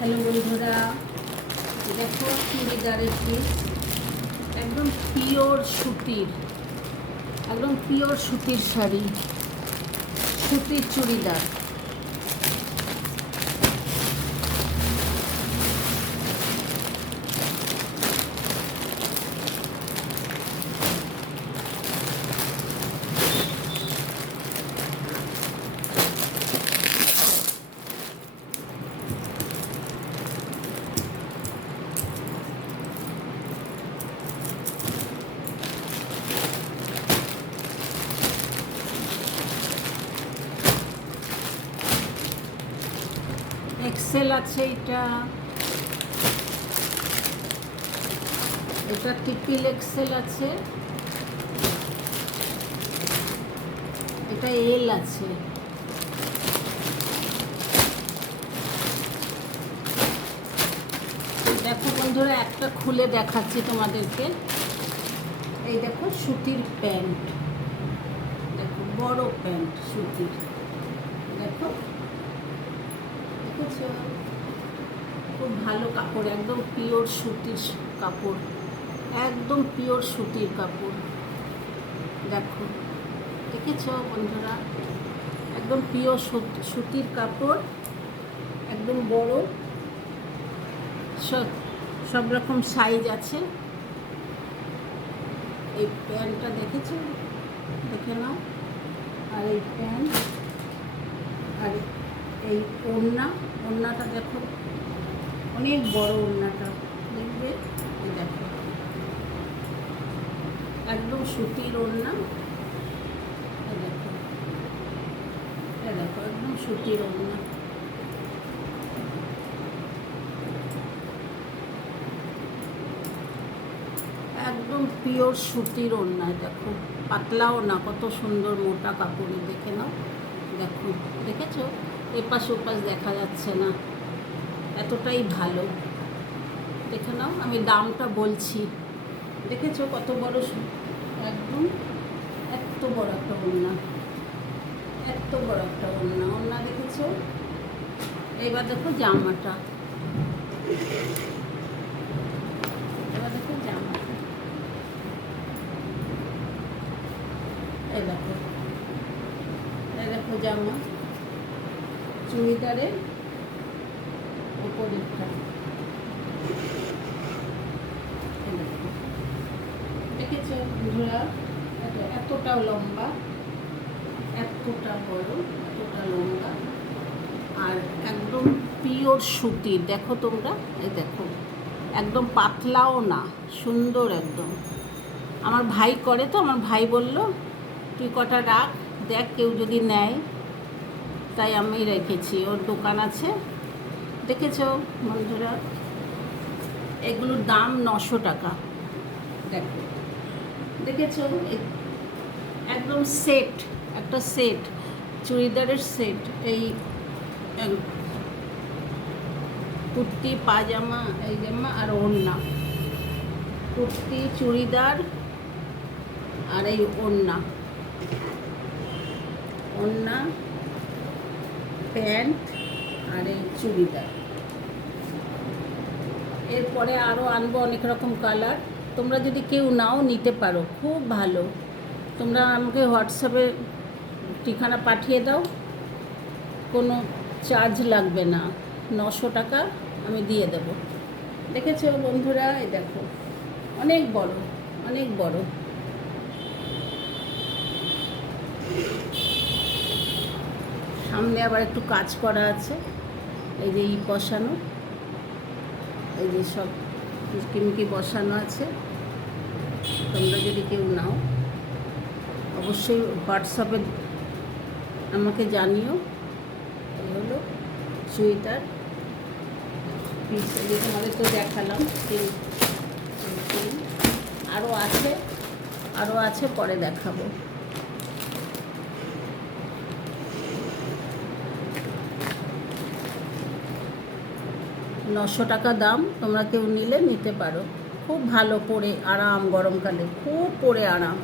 Hello বন্ধুরা, দেখো চুড়িদারের পিস একদম পিওর সুতির, শাড়ি, সুতির চুড়িদার। এক্সেল আছে, এটা ট্রিপল এক্সেল আছে, এটা এল আছে। দেখো বন্ধুরা, একটা খুলে দেখাচ্ছি তোমাদেরকে। এই দেখো সুতির প্যান্ট, দেখো বড় প্যান্ট সুতির, দেখো দেখেছো, খুব ভালো কাপড়, একদম পিওর সুতির কাপড়, একদম পিওর সুতির কাপড়। দেখো দেখেছো বন্ধুরা, একদম পিওর সুতির কাপড়, একদম বড়, সব রকম সাইজ আছে। এই প্যান্টটা দেখেছো, দেখে নাও। আর এই প্যান্ট, আর এই ওড়নাটা দেখো, অনেক বড় ওড়নাটা, দেখবে। এই দেখো একদম সুতির ওড়না, দেখো একদম সুতির ওড়না। একদম পিওর সুতির ওড়না, দেখো পাতলাও না, কত সুন্দর মোটা কাপড়ে, দেখে নাও। দেখো দেখেছো, এপাশ ওপাশ দেখা যাচ্ছে না, এতটাই ভালো। দেখে নাও, আমি দামটা বলছি। দেখেছো কত বড়, একদম এত বড় একটা ওড়না, এত বড় একটা ওড়না দেখেছো। এবার দেখো জামাটা, এবার দেখো জামাটা, এই দেখো জামা, চুড়িদারের উপরেরটা, দেখেছো বন্ধুরা, এতটাও লম্বা, এতটা বড়, এতটা লম্বা, আর একদম পিওর সুতির। দেখো তোমরা, এই দেখো একদম পাতলাও না, সুন্দর একদম। আমার ভাই করে, তো আমার ভাই বলল তুই কটা রাখ, দেখ কেউ যদি নেয়, তাই আমি রেখেছি। ওর দোকান আছে, দেখেছো বন্ধুরা, এগুলোর দাম 900 টাকা। দেখো দেখেছো, একদম সেট, একটা সেট, চুড়িদারের সেট। এই কুর্তি, পাজামা, এই জামা আর ওড়না, কুর্তি, চুড়িদার আর এই ওড়না, প্যান্ট আর এই চুড়িদার। এরপরে আরও আনবো অনেক রকম কালার, তোমরা যদি কেউ নাও নিতে পারো, খুব ভালো। তোমরা আমাকে হোয়াটসঅ্যাপে ঠিকানা পাঠিয়ে দাও, কোনো চার্জ লাগবে না, 900 টাকা আমি দিয়ে দেব। দেখেছো বন্ধুরা, এই দেখো অনেক বড়, অনেক বড়। সামনে আবার একটু কাজ করা আছে, এই যে বসানো, এই যে সব কিমকি বসানো আছে। তোমরা যদি কেউ নাও, অবশ্যই হোয়াটসঅ্যাপে আমাকে জানিও। এই হলো চুড়িদার পিস, যে তোমাদের তো দেখালাম। আরও আছে, পরে দেখাবো। নশো টাকা দাম, তোমরা কেউ নিলে নিতে পারো। খুব ভালো, পরে আরাম, গরমকালে খুব পরে আরাম,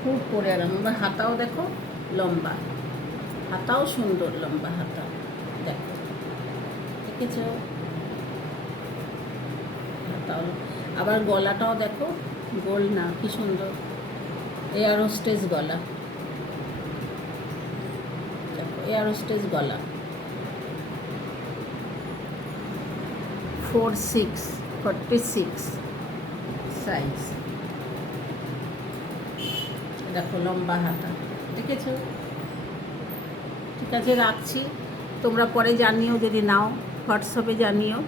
খুব পরে আরাম। আমার হাতাও দেখো লম্বা, হাতাও সুন্দর লম্বা হাতা, দেখো দেখেছো? তাহলে আবার গলাটাও দেখো, গোল না, কি সুন্দর এয়ার হোস্টেস গলা, দেখো এয়ার হোস্টেস গলা। 46 সাইজ, দেখো লম্বা হাতা, দেখেছো? ঠিক আছে, রাখছি। তোমরা পরে জানিও, যদি নাও হোয়াটসঅ্যাপে জানিও।